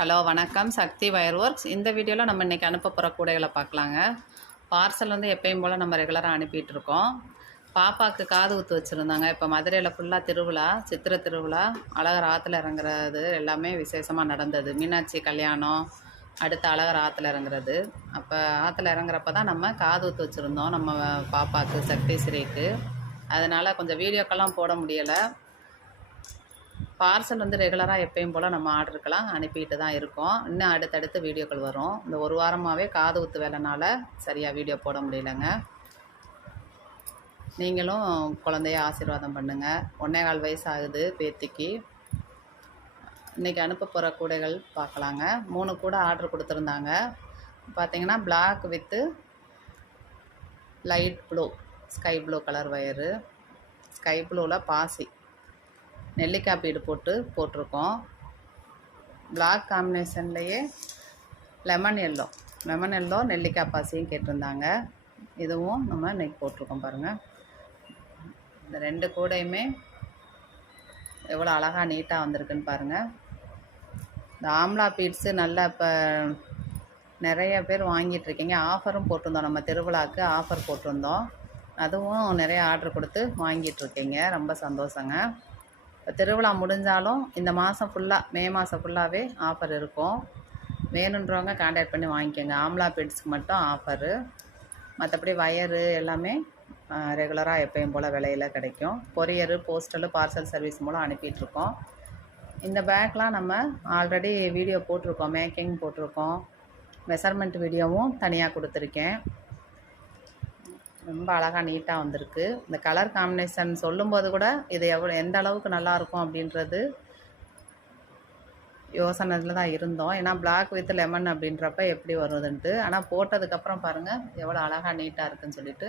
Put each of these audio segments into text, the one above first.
Hello வணக்கம், சக்தி wire works. இந்த வீடியோவில் நம்ம இன்றைக்கி அனுப்ப போகிற கூடைகளை பார்க்கலாங்க. பார்சல் வந்து எப்பயும் போல் நம்ம ரெகுலராக அனுப்பிட்டுருக்கோம். பாப்பாவுக்கு காது ஊற்று வச்சுருந்தாங்க. இப்போ மதுரையில் ஃபுல்லாக திருவிழா, சித்திரை திருவிழா, அழகர் ஆற்றுல இறங்குறது எல்லாமே விசேஷமாக நடந்தது. மீனாட்சி கல்யாணம், அடுத்து அழகர் ஆற்றுல இறங்குறது. அப்போ ஆற்றுல இறங்குறப்ப தான் நம்ம காது ஊற்று வச்சுருந்தோம் நம்ம பாப்பாவுக்கு, சக்தி ஸ்ரீக்கு. அதனால் கொஞ்சம் வீடியோக்கெல்லாம் போட முடியலை. பார்சல் வந்து ரெகுலராக எப்பயும் போல் நம்ம ஆர்டருக்கெல்லாம் அனுப்பிட்டு தான் இருக்கோம். இன்னும் அடுத்தடுத்து வீடியோக்கள் வரும். இந்த ஒரு வாரமாகவே காது ஊற்று வேலைனால சரியாக வீடியோ போட முடியலைங்க. நீங்களும் குழந்தைய ஆசீர்வாதம் பண்ணுங்கள். 1.25 வயசு ஆகுது பேத்திக்கு. இன்றைக்கி அனுப்ப போகிற கூடைகள் பார்க்கலாங்க. 3 கூடை ஆர்டர் கொடுத்துருந்தாங்க. பார்த்திங்கன்னா black with light blue, sky blue colour wire, sky ப்ளூவில் பாசி, நெல்லிக்காய் பீடு போட்டிருக்கோம். பிளாக் காம்பினேஷன்லேயே லெமன் எல்லோ நெல்லிக்காய் பாசியும் கேட்டிருந்தாங்க. இதுவும் நம்ம இன்றைக்கி போட்டிருக்கோம் பாருங்கள். இந்த 2 கூடையுமே எவ்வளோ அழகாக நீட்டாக வந்திருக்குன்னு பாருங்கள். இந்த ஆம்லா பீட்ஸு நல்லா இப்போ நிறைய பேர் வாங்கிட்டுருக்கீங்க. ஆஃபரும் போட்டிருந்தோம், நம்ம திருவிழாவுக்கு ஆஃபர் போட்டிருந்தோம். அதுவும் நிறைய ஆர்டர் கொடுத்து வாங்கிட்டுருக்கீங்க. ரொம்ப சந்தோஷங்க. இப்போ திருவிழா முடிஞ்சாலும் இந்த மாதம் ஃபுல்லாக, மே மாதம் ஃபுல்லாகவே ஆஃபர் இருக்கும். வேணுன்றவங்க கான்டாக்ட் பண்ணி வாங்கிக்கோங்க. ஆம்லா பெட்ஸ்க்கு மட்டும் ஆஃபரு. மற்றபடி வயரு எல்லாமே ரெகுலராக எப்பயும் போல் விலையில் கிடைக்கும். கொரியரு, போஸ்டலு, பார்சல் சர்வீஸ் மூலம் அனுப்பிட்டுருக்கோம். இந்த பேக்லாம் நம்ம ஆல்ரெடி வீடியோ போட்டிருக்கோம், மேக்கிங் போட்டிருக்கோம். மெஷர்மெண்ட் வீடியோவும் தனியாக கொடுத்துருக்கேன். ரொம்ப அழகாக நீட்டாக வந்திருக்கு. இந்த கலர் காம்பினேஷன் சொல்லும்போது கூட இது எந்த அளவுக்கு நல்லாயிருக்கும் அப்படின்றது யோசனையில் தான் இருந்தோம். ஏன்னா பிளாக் வித் லெமன் அப்படின்றப்ப எப்படி வருதுன்ட்டு. ஆனால் போட்டதுக்கப்புறம் பாருங்கள் எவ்வளோ அழகாக நீட்டாக இருக்குதுன்னு சொல்லிட்டு.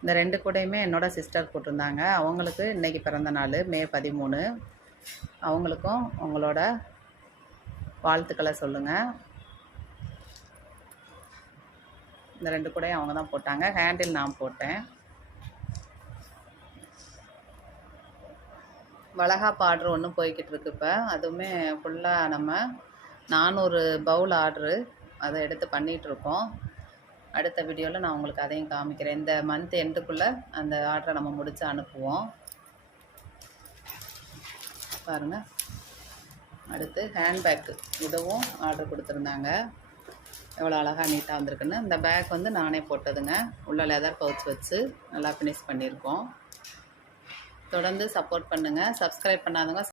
இந்த 2 கூடையுமே என்னோடய சிஸ்டர் போட்டிருந்தாங்க. அவங்களுக்கு இன்றைக்கி பிறந்த நாள், மே 13. அவங்களுக்கும் உங்களோட வாழ்த்துக்களை சொல்லுங்கள். இந்த 2 கூடையும் அவங்க தான் போட்டாங்க. ஹேண்டில் நான் போட்டேன். வளகாப்பு ஆர்டர் ஒன்று போய்கிட்டு இருக்கு. இப்போ அதுவுமே ஃபுல்லாக நம்ம 400 பவுல் ஆர்டரு அதை எடுத்து பண்ணிகிட்ருக்கோம். அடுத்த வீடியோவில் நான் உங்களுக்கு அதையும் காமிக்கிறேன். இந்த மந்த் எண்டுக்குள்ளே அந்த ஆர்டரை நம்ம முடித்து அனுப்புவோம். பாருங்கள். அடுத்து ஹேண்ட்பேக்கு, இதுவும் ஆர்டர் கொடுத்துருந்தாங்க. எவ்வளோ அழகாக நீட்டாக வந்திருக்குன்னு. இந்த பேக் வந்து நானே போட்டதுங்க. உள்ள லெதர் பவுச் வச்சு நல்லா ஃபினிஷ் பண்ணியிருக்கோம். தொடர்ந்து சப்போர்ட் பண்ணுங்கள். சப்ஸ்கிரைப் பண்ணாதவங்க